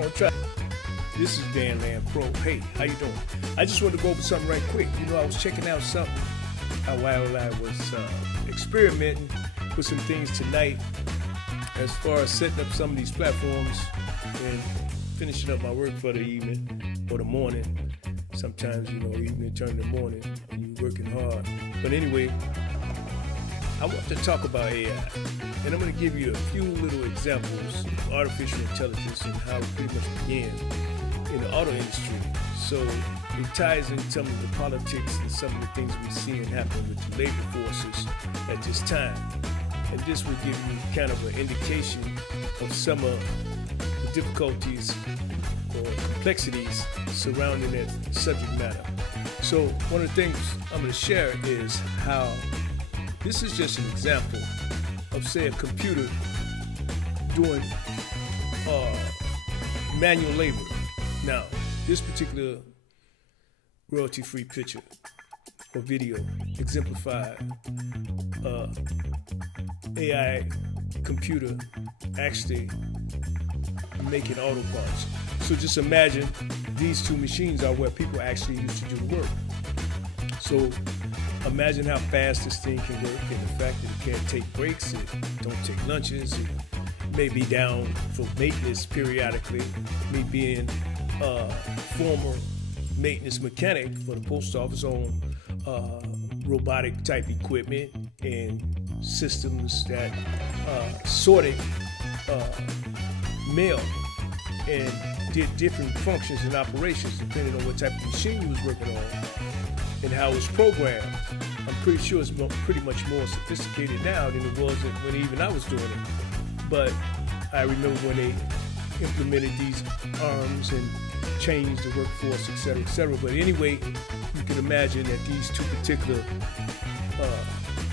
gonna try. This is Dan Land Pro. Hey, how you doing? I just wanted to go over something right quick. I was checking out something while I was experimenting with some things tonight as far as setting up some of these platforms and finishing up my work for the evening or the morning. Sometimes, evening turn to morning and you're working hard. But anyway, I want to talk about AI, and I'm going to give you a few little examples of artificial intelligence and how it pretty much began in the auto industry. So it ties in some of the politics and some of the things we're seeing happen with the labor forces at this time. And this will give you kind of an indication of some of the difficulties or complexities surrounding that subject matter. So one of the things I'm going to share is how this is just an example of, say, a computer doing manual labor. Now, this particular royalty-free picture or video exemplified AI computer actually making auto parts. So just imagine these two machines are where people actually used to do the work. So imagine how fast this thing can work, and the fact that it can't take breaks, it don't take lunches, it may be down for maintenance periodically. Me being a former maintenance mechanic for the post office on robotic type equipment and systems that sorted mail and did different functions and operations depending on what type of machine you was working on and how it was programmed. I'm pretty sure it's pretty much more sophisticated now than it was when even I was doing it. But I remember when they implemented these arms and changed the workforce, et cetera, et cetera. But anyway, you can imagine that these two particular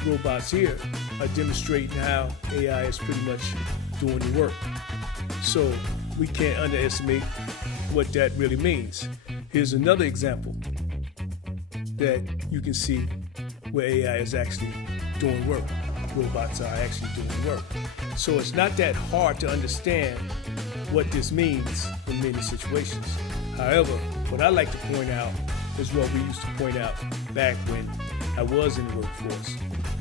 robots here are demonstrating how AI is pretty much doing the work. So we can't underestimate what that really means. Here's another example that you can see where AI is actually doing work. Robots are actually doing work. So it's not that hard to understand what this means in many situations. However, what I like to point out is what we used to point out back when I was in the workforce.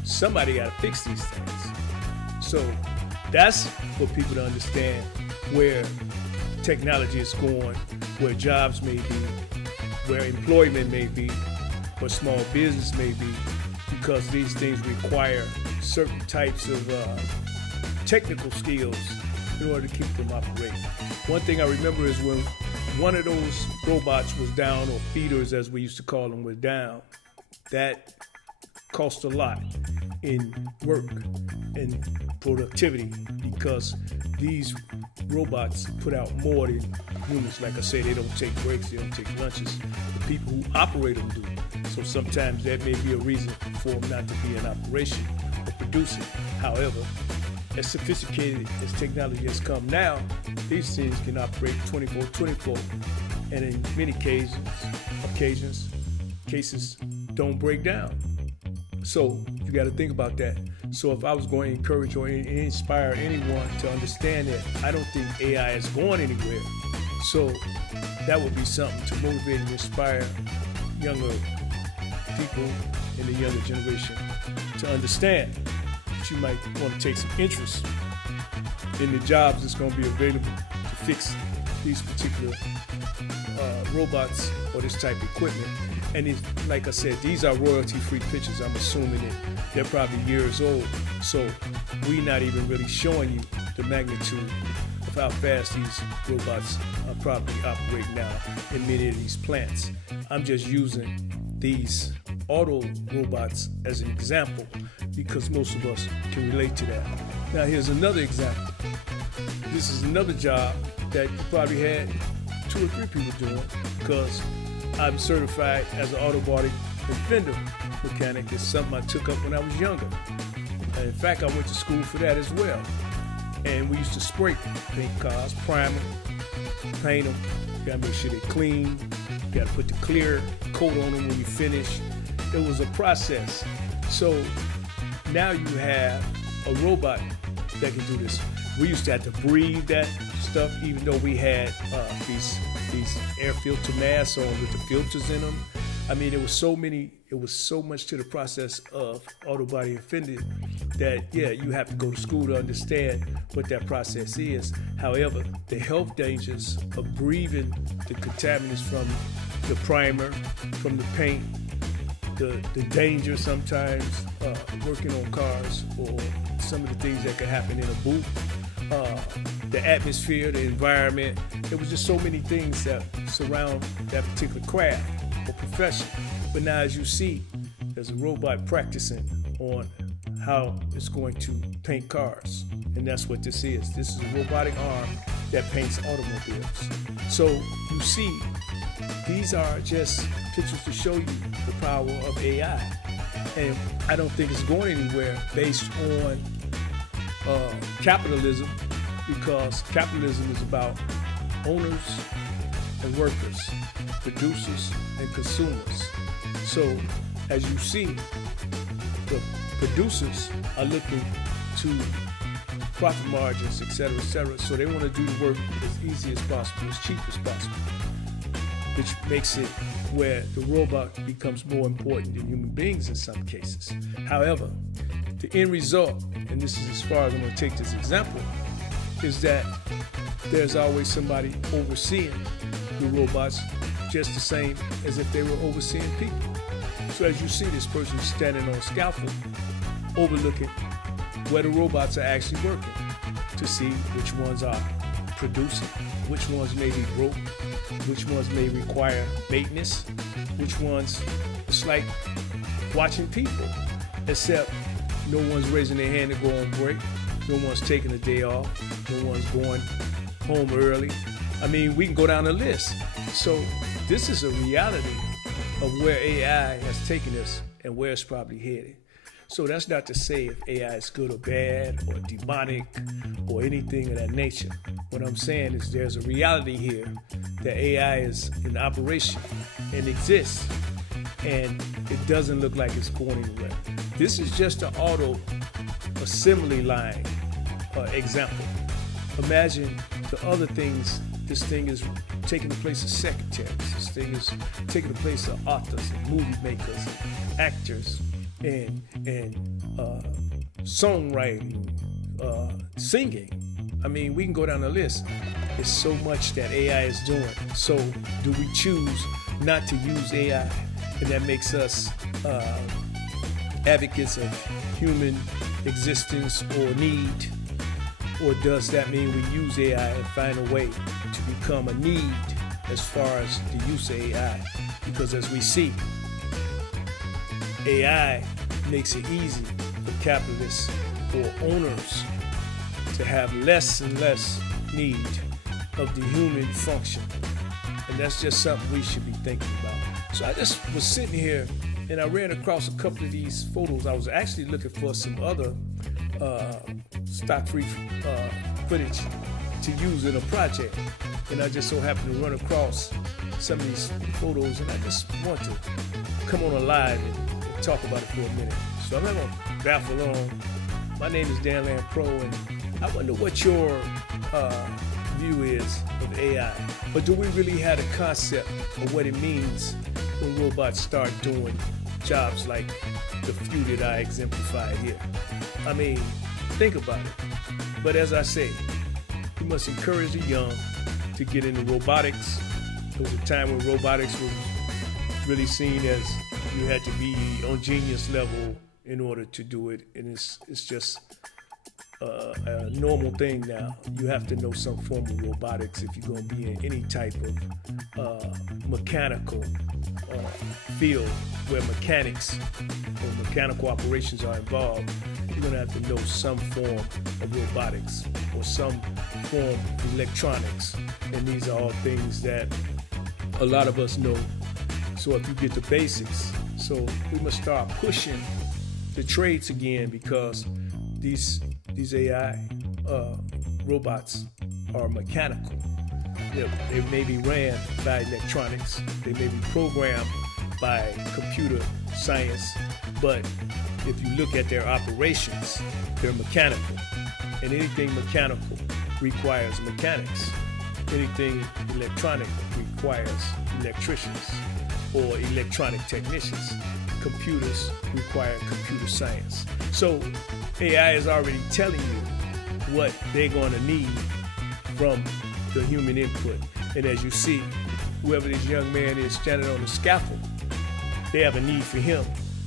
Somebody got to fix these things. So that's for people to understand where technology is going, where jobs may be, where employment may be, where small business may be, because these things require certain types of technical skills in order to keep them operating. One thing I remember is when one of those robots was down, or feeders as we used to call them, was down, that cost a lot in work and productivity because these robots put out more than humans. Like I say, they don't take breaks, they don't take lunches. The people who operate them do. So sometimes that may be a reason for them not to be in operation or producing. However, as sophisticated as technology has come now, these things can operate 24/24, and in many cases don't break down. So you got to think about that. So if I was going to encourage or inspire anyone to understand that, I don't think AI is going anywhere. So that would be something to motivate and inspire younger people in the younger generation to understand that you might want to take some interest in the jobs that's going to be available to fix these particular robots or this type of equipment. And like I said, these are royalty-free pictures. I'm assuming that they're probably years old. So we're not even really showing you the magnitude of how fast these robots are probably operating now in many of these plants. I'm just using these auto robots as an example because most of us can relate to that. Now here's another example. This is another job that you probably had 2 or 3 people doing because I'm certified as an auto body and fender mechanic. It's something I took up when I was younger. And in fact, I went to school for that as well. And we used to spray paint cars, prime them, paint them. You gotta make sure they're clean. You gotta put the clear coat on them when you finish. It was a process. So now you have a robot that can do this. We used to have to breathe that stuff, even though we had these air filter masks on with the filters in them. I mean, it was so much to the process of auto body offending that, yeah, you have to go to school to understand what that process is. However, the health dangers of breathing the contaminants from the primer, from the paint, the danger sometimes working on cars, or some of the things that could happen in a booth, the atmosphere, the environment. There was just so many things that surround that particular craft or profession. But now, as you see, there's a robot practicing on how it's going to paint cars. And that's what this is. This is a robotic arm that paints automobiles. So you see, these are just pictures to show you the power of AI. And I don't think it's going anywhere based on capitalism, because capitalism is about owners and workers, producers and consumers. So as you see, the producers are looking to profit margins, et cetera, so they want to do the work as easy as possible, as cheap as possible, which makes it where the robot becomes more important than human beings in some cases. However, the end result, and this is as far as I'm going to take this example, is that there's always somebody overseeing the robots, just the same as if they were overseeing people. So as you see, this person standing on a scaffold overlooking where the robots are actually working, to see which ones are producing, which ones may be broke, which ones may require maintenance, which ones, it's like watching people, except no one's raising their hand to go on break, no one's taking a day off, no one's going home early. I mean, we can go down the list. So this is a reality of where AI has taken us and where it's probably headed. So that's not to say if AI is good or bad or demonic or anything of that nature. What I'm saying is there's a reality here that AI is in operation and exists, and it doesn't look like it's going anywhere. This is just an auto assembly line example. Imagine the other things. This thing is taking the place of secretaries. This thing is taking the place of authors and movie makers and actors and songwriting, singing. I mean, we can go down the list. There's so much that AI is doing. So do we choose not to use AI? And that makes us advocates of human existence or need? Or does that mean we use AI and find a way to become a need as far as the use of AI? Because as we see, AI makes it easy for capitalists or owners to have less and less need of the human function. And that's just something we should be thinking about. So I just was sitting here and I ran across a couple of these photos. I was actually looking for some other stock-free footage to use in a project, and I just so happened to run across some of these photos, and I just want to come on a live and talk about it for a minute. So I'm not going to baffle on. My name is Dan Land Pro, and I wonder what your view is of AI. But do we really have a concept of what it means when robots start doing jobs like the few that I exemplified here? I mean, think about it. But as I say, we must encourage the young to get into robotics. There was a time when robotics was really seen as you had to be on genius level in order to do it, and it's just a normal thing now. You have to know some form of robotics if you're going to be in any type of mechanical field where mechanics or mechanical operations are involved. You're going to have to know some form of robotics or some form of electronics, and these are all things that a lot of us know. So if you get the basics, so we must start pushing the trades again, because these AI robots are mechanical. They may be ran by electronics, they may be programmed by computer science, but if you look at their operations, they're mechanical. And anything mechanical requires mechanics. Anything electronic requires electricians or electronic technicians. Computers require computer science. So AI is already telling you what they're going to need from the human input. And as you see, whoever this young man is standing on the scaffold, they have a need for him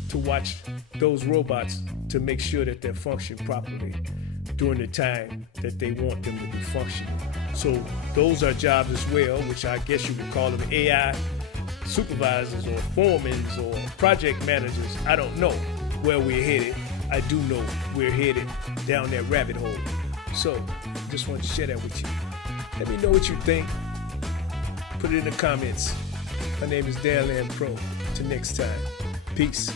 to watch those robots to make sure that they're functioning properly during the time that they want them to be functioning. So those are jobs as well, which I guess you could call them AI supervisors or foremans or project managers. I don't know where we're headed. I do know we're headed down that rabbit hole. So just wanted to share that with you. Let me know what you think. Put it in the comments. My name is Dan Land Pro. Till next time. Peace.